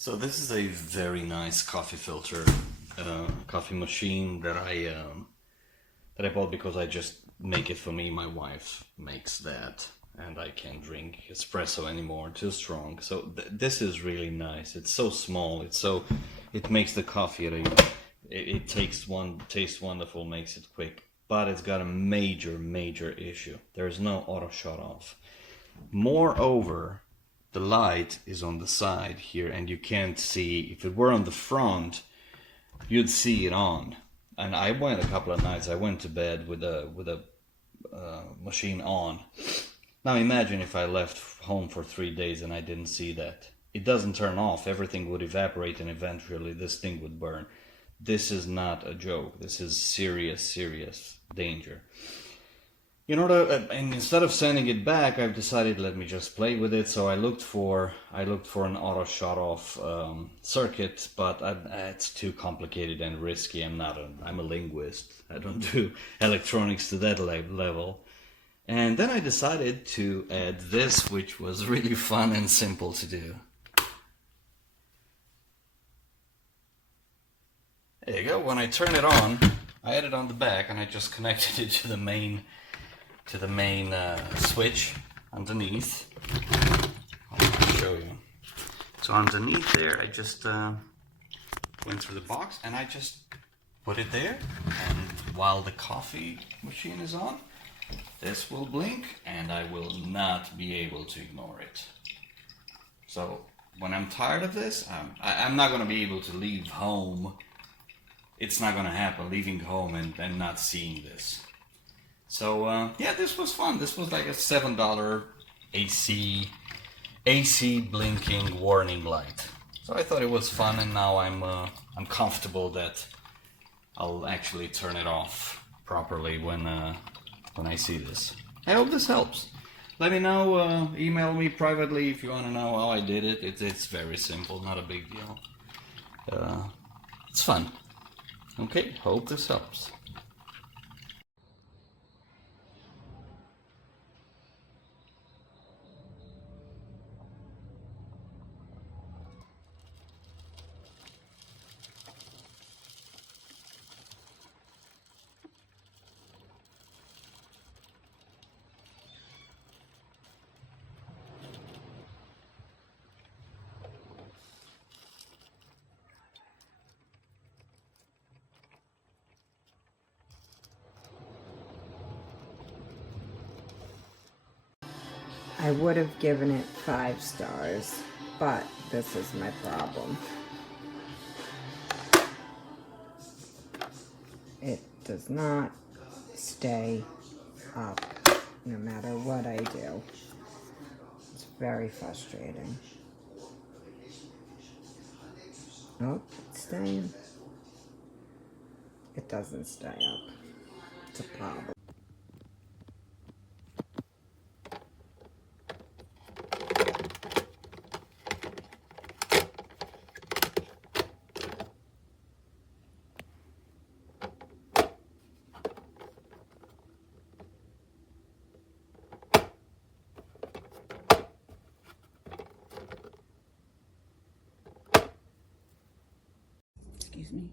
So this is a very nice coffee filter, coffee machine that I bought because I just make it for me. My wife makes that, and I can't drink espresso anymore, too strong. So this is really nice. It's so small. It makes the coffee it tastes wonderful, makes it quick. But it's got a major issue. There's no auto shut off. Moreover, the light is on the side here and you can't see. If it were on the front, you'd see it on. And I went a couple of nights, I went to bed with a machine on. Now imagine if I left home for 3 days and I didn't see that. It doesn't turn off, everything would evaporate and eventually this thing would burn. This is not a joke, this is serious danger. You know, and instead of sending it back, I've decided let me just play with it. So I looked for an auto shut off circuit, but it's too complicated and risky. I'm a linguist. I don't do electronics to that level. And then I decided to add this, which was really fun and simple to do. There you go. When I turn it on, I had it on the back, and I just connected it to the main switch underneath. I'll show you. So underneath there, I just went through the box and I just put it there. And while the coffee machine is on, this will blink and I will not be able to ignore it. So when I'm tired of this, I'm not going to be able to leave home. It's not going to happen, leaving home and not seeing this. So yeah, this was fun. This was like a $7 AC blinking warning light. So I thought it was fun, and now I'm comfortable that I'll actually turn it off properly when I see this. I hope this helps. Let me know. Email me privately if you want to know how I did it. It's very simple, not a big deal. It's fun. Okay, hope this helps. I would have given it 5 stars, but this is my problem. It does not stay up no matter what I do. It's very frustrating. Oh, it's staying. It doesn't stay up. It's a problem. Excuse me.